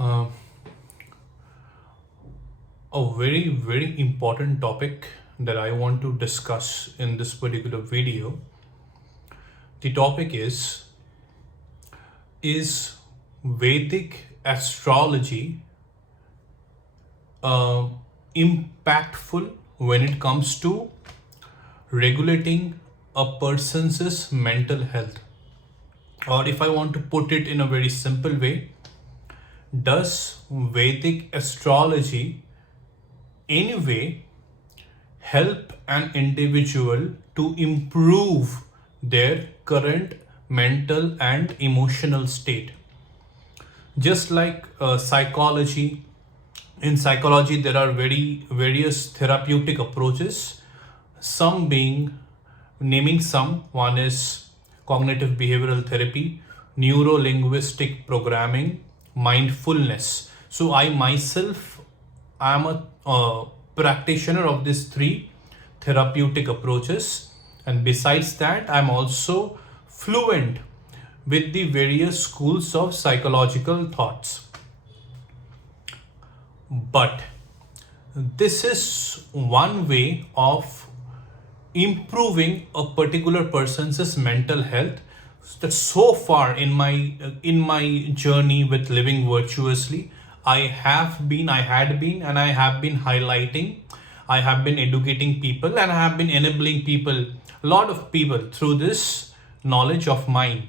Uh, a very important topic that I want to discuss in this particular video. The topic is Vedic astrology uh, impactful when it comes to regulating a person's mental health? Or if I want to put it in a very simple way, does Vedic astrology anyway help an individual to improve their current mental and emotional state? Just like psychology, in psychology there are various therapeutic approaches, some being, naming some, one is cognitive behavioral therapy, neuro linguistic programming, mindfulness. So I myself am a practitioner of these three therapeutic approaches, and besides that I'm also fluent with the various schools of psychological thoughts. But this is one way of improving a particular person's mental health. That so far in my journey with living virtuously, I had been and I have been highlighting, I have been educating people, and I have been enabling people, a lot of people, through this knowledge of mine.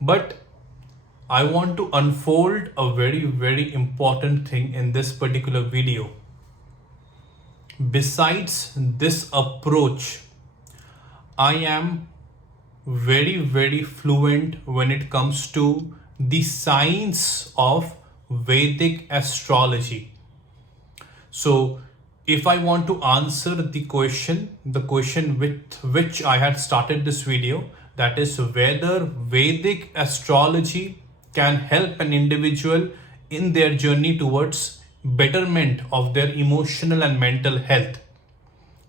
But I want to unfold a very important thing in this particular video. Besides this approach, I am very fluent when it comes to the science of Vedic astrology. So if I want to answer the question with which I had started this video, that is whether Vedic astrology can help an individual in their journey towards betterment of their emotional and mental health,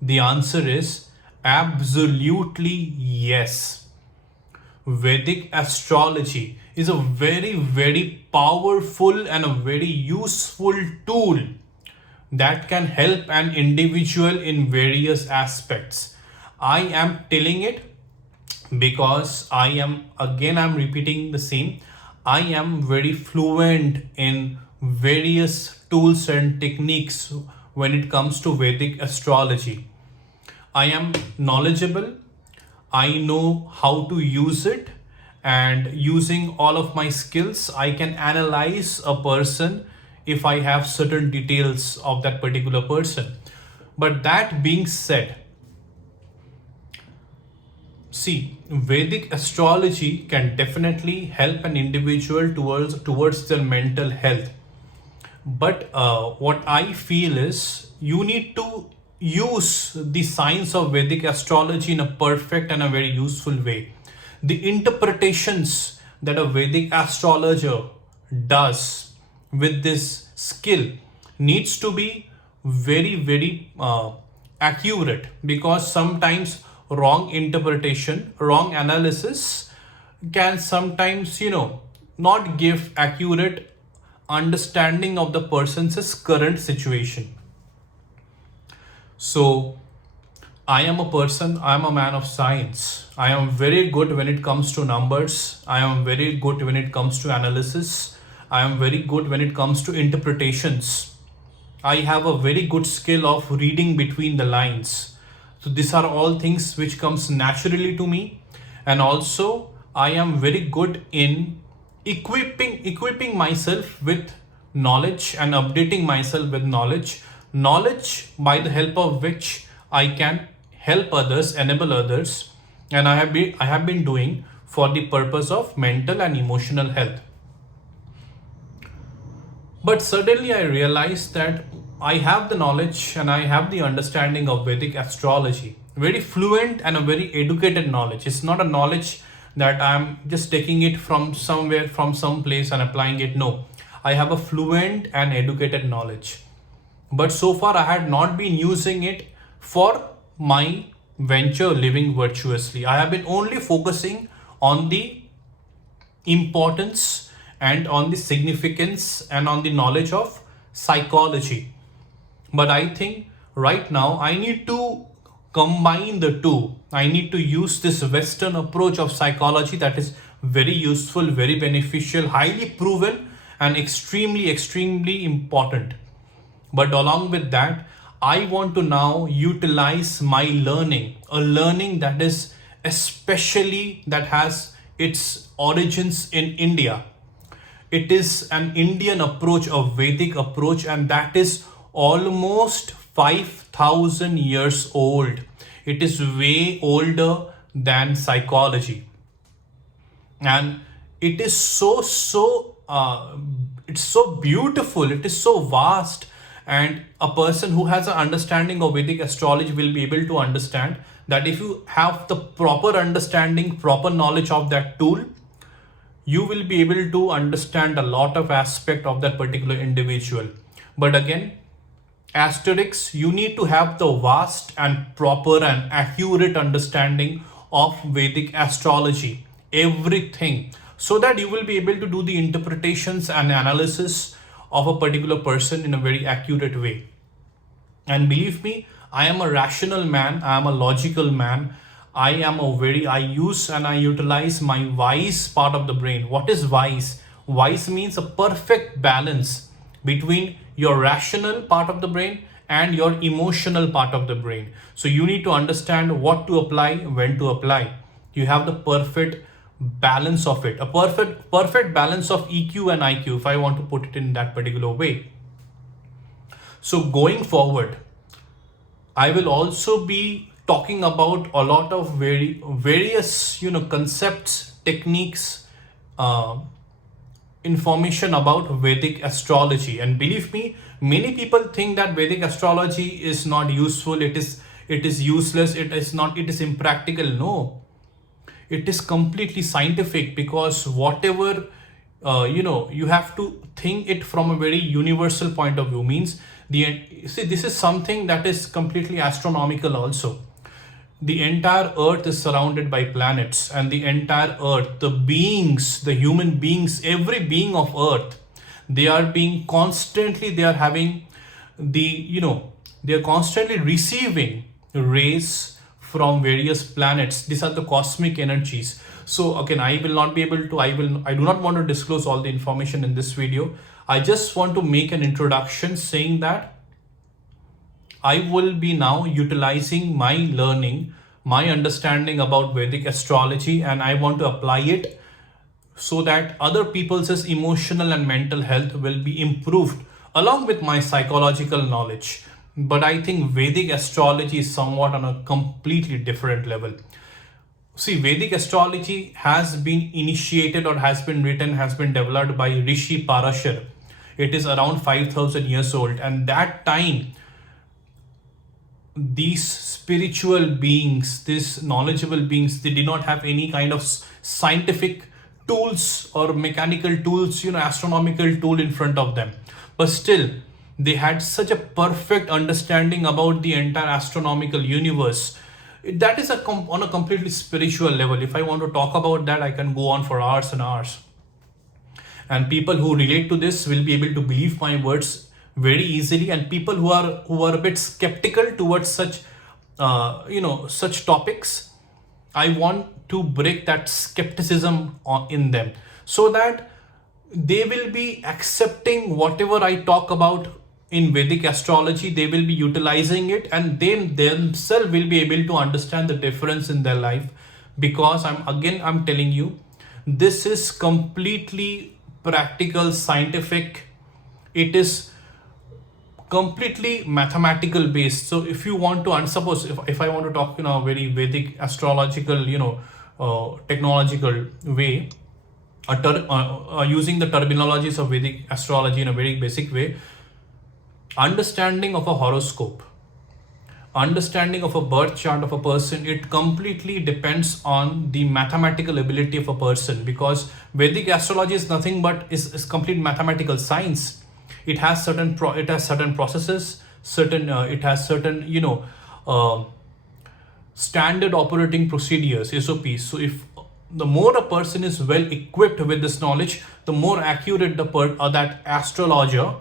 the answer is absolutely yes. Vedic astrology is a very powerful and a very useful tool that can help an individual in various aspects. I am telling it because I'm repeating the same. I am very fluent in various tools and techniques when it comes to Vedic astrology. I am knowledgeable. I know how to use it, and using all of my skills, I can analyze a person if I have certain details of that particular person. But that being said, see, Vedic astrology can definitely help an individual towards their mental health. But what I feel is you need to use the science of Vedic astrology in a perfect and a very useful way. The interpretations that a Vedic astrologer does with this skill needs to be very accurate, because sometimes wrong interpretation, wrong analysis can sometimes, not give accurate understanding of the person's current situation. So I am a man of science. I am very good when it comes to numbers. I am very good when it comes to analysis. I am very good when it comes to interpretations. I have a very good skill of reading between the lines. So these are all things which comes naturally to me. And also I am very good in equipping myself with knowledge and updating myself with knowledge by the help of which I can help others, enable others, and I have been doing for the purpose of mental and emotional health. But suddenly I realized that I have the knowledge and I have the understanding of Vedic astrology, very fluent and a very educated knowledge. It's not a knowledge that I'm just taking it from somewhere, from some place and applying it. No, I have a fluent and educated knowledge. But so far I had not been using it for my venture living virtuously. I have been only focusing on the importance and on the significance and on the knowledge of psychology. But I think right now I need to combine the two. I need to use this Western approach of psychology that is very useful, very beneficial, highly proven, and extremely important. But along with that, I want to now utilize my learning, a learning that is especially that has its origins in India. It is an Indian approach, a Vedic approach, and that is almost 5,000 years old. It is way older than psychology, and it is it's so beautiful, it is so vast, and a person who has an understanding of Vedic astrology will be able to understand that if you have the proper understanding, proper knowledge of that tool, you will be able to understand a lot of aspect of that particular individual. But again, asterisks, you need to have the vast and proper and accurate understanding of Vedic astrology, everything, so that you will be able to do the interpretations and analysis of a particular person in a very accurate way. And believe me, I am a rational man, I am a logical man. I use and I utilize my wise part of the brain. What is wise? Wise means a perfect balance between your rational part of the brain and your emotional part of the brain. So you need to understand what to apply, when to apply. You have the perfect balance of it, a perfect balance of EQ and IQ, if I want to put it in that particular way. So going forward, I will also be talking about a lot of various concepts, techniques, information about Vedic astrology. And believe me, many people think that Vedic astrology is not useful, it is useless, it is impractical. No, it is completely scientific, because whatever you have to think it from a very universal point of view. Means this is something that is completely astronomical also. The entire earth is surrounded by planets, and the entire earth, the beings, the human beings, every being of earth, they are having they are constantly receiving rays from various planets. These are the cosmic energies. So again, I do not want to disclose all the information in this video. I just want to make an introduction saying that I will be now utilizing my learning, my understanding about Vedic astrology, and I want to apply it so that other people's emotional and mental health will be improved along with my psychological knowledge. But I think Vedic astrology is somewhat on a completely different level. See, Vedic astrology has been initiated, or has been developed by Rishi Parashar. It is around 5,000 years old, and that time these spiritual beings, these knowledgeable beings, they did not have any kind of scientific tools or mechanical tools, astronomical tool in front of them. But still, they had such a perfect understanding about the entire astronomical universe. That is on a completely spiritual level. If I want to talk about that, I can go on for hours and hours. And people who relate to this will be able to believe my words very easily, and people who are a bit skeptical towards such such topics, I want to break that skepticism in them, so that they will be accepting whatever I talk about in Vedic astrology. They will be utilizing it, and they themselves will be able to understand the difference in their life. Because I'm telling you, this is completely practical, scientific. It is completely mathematical based. So if you want to, suppose if I want to talk in a very Vedic astrological, technological way, using the terminologies of Vedic astrology in a very basic way, understanding of a horoscope, understanding of a birth chart of a person, it completely depends on the mathematical ability of a person. Because Vedic astrology is nothing but is complete mathematical science. It has certain processes, it has certain standard operating procedures, SOPs. So if the more a person is well equipped with this knowledge, the more accurate that astrologer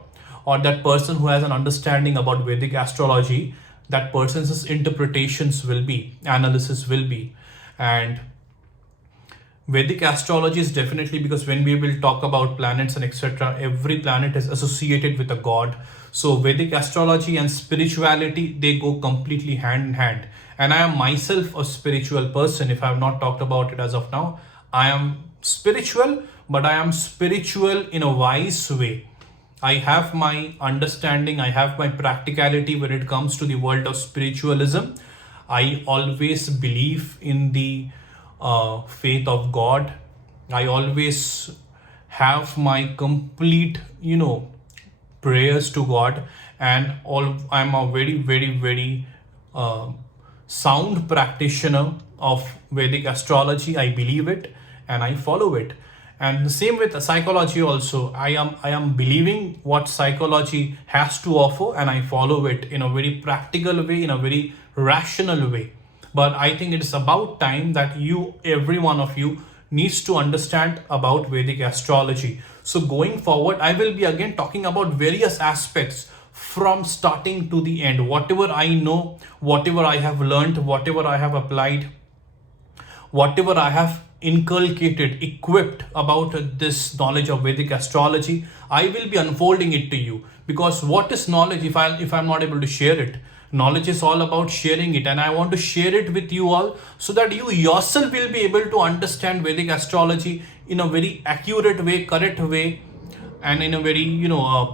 or that person who has an understanding about Vedic astrology, that person's interpretations will be, analysis will be. And Vedic astrology is definitely, because when we will talk about planets and etc., every planet is associated with a god. So Vedic astrology and spirituality, they go completely hand in hand. And I am myself a spiritual person. If I have not talked about it as of now, I am spiritual, but I am spiritual in a wise way. I have my understanding, I have my practicality when it comes to the world of spiritualism. I always believe in the faith of God. I always have my complete, prayers to God, and I'm a very, very, very sound practitioner of Vedic astrology. I believe it and I follow it. And the same with psychology also. I am believing what psychology has to offer, and I follow it in a very practical way, in a very rational way. But I think it is about time that every one of you, needs to understand about Vedic astrology. So going forward, I will be again talking about various aspects from starting to the end. Whatever I know, whatever I have learned, whatever I have applied, whatever I have inculcated, equipped about this knowledge of Vedic astrology, I will be unfolding it to you. Because what is knowledge if I'm not able to share it? Knowledge is all about sharing it, and I want to share it with you all so that you yourself will be able to understand Vedic astrology in a very accurate way, correct way, and in a very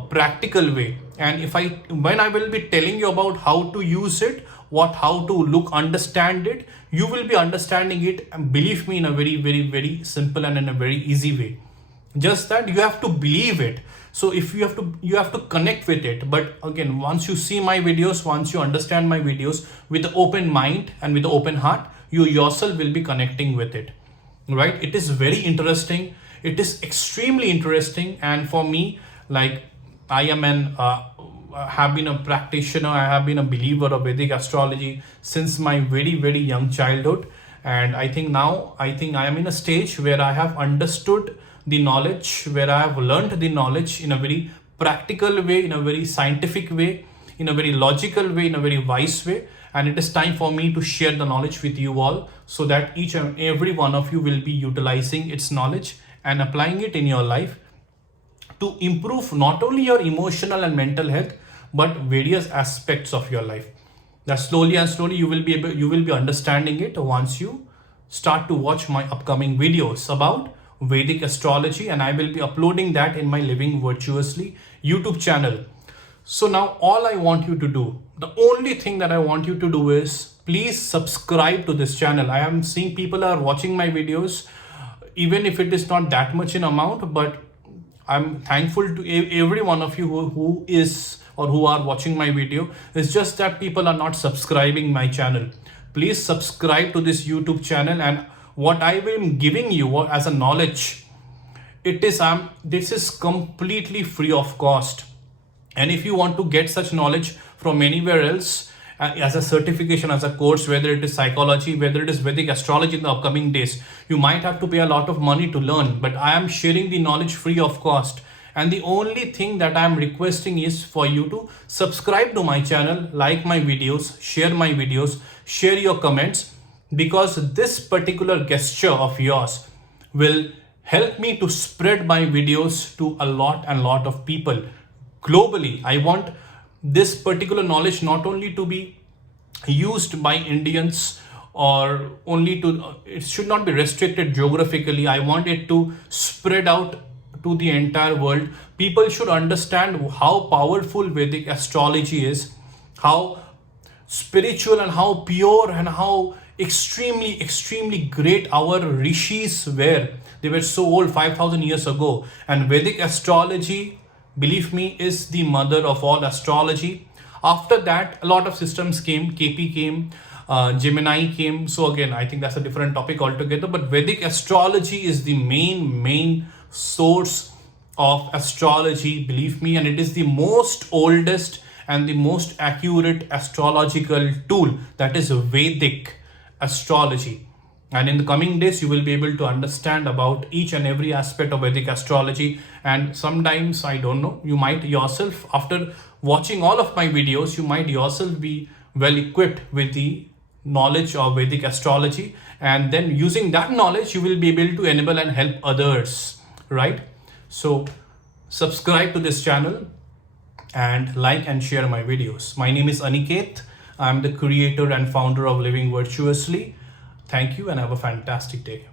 practical way. And when I will be telling you about how to use it, how to understand it, you will be understanding it, and believe me, in a very, very, very simple and in a very easy way. Just that you have to believe it. So if you have to connect with it. But again, once you see my videos, once you understand my videos with the open mind and with the open heart, you yourself will be connecting with it, right? It is very interesting. It is extremely interesting. And for me, like, I am have been a practitioner, I have been a believer of Vedic astrology since my very, very young childhood. And I think I am in a stage where I have understood the knowledge, where I have learned the knowledge in a very practical way, in a very scientific way, in a very logical way, in a very wise way. And it is time for me to share the knowledge with you all, so that each and every one of you will be utilizing its knowledge and applying it in your life to improve not only your emotional and mental health, but various aspects of your life. That slowly and slowly you will be understanding it once you start to watch my upcoming videos about Vedic astrology, and I will be uploading that in my Living Virtuously YouTube channel. So now all I want you to do, the only thing that I want you to do is please subscribe to this channel. I am seeing people are watching my videos, even if it is not that much in amount, but I'm thankful to every one of you who is or who are watching my video. It's just that people are not subscribing my channel. Please subscribe to this YouTube channel, and what I am giving you as a knowledge, this is completely free of cost. And if you want to get such knowledge from anywhere else, as a certification, as a course, whether it is psychology, whether it is Vedic astrology in the upcoming days, you might have to pay a lot of money to learn, but I am sharing the knowledge free of cost. And the only thing that I am requesting is for you to subscribe to my channel, like my videos, share your comments, because this particular gesture of yours will help me to spread my videos to a lot of people globally. I want this particular knowledge not only to be used by Indians, or it should not be restricted geographically. I want it to spread out to the entire world. People should understand how powerful Vedic astrology is, how spiritual and how pure and how extremely great our rishis were. They were so old, 5,000 years ago. And Vedic astrology, believe me, is the mother of all astrology. After that, a lot of systems came. KP came, Gemini came. So again, I think that's a different topic altogether. But Vedic astrology is the main source of astrology, believe me. And it is the most oldest and the most accurate astrological tool, that is Vedic astrology. And in the coming days, you will be able to understand about each and every aspect of Vedic astrology. And sometimes, I don't know, you might yourself, after watching all of my videos, you might yourself be well equipped with the knowledge of Vedic astrology. And then using that knowledge, you will be able to enable and help others, right? So subscribe to this channel and like and share my videos. My name is Aniket. I'm the creator and founder of Living Virtuously. Thank you and have a fantastic day.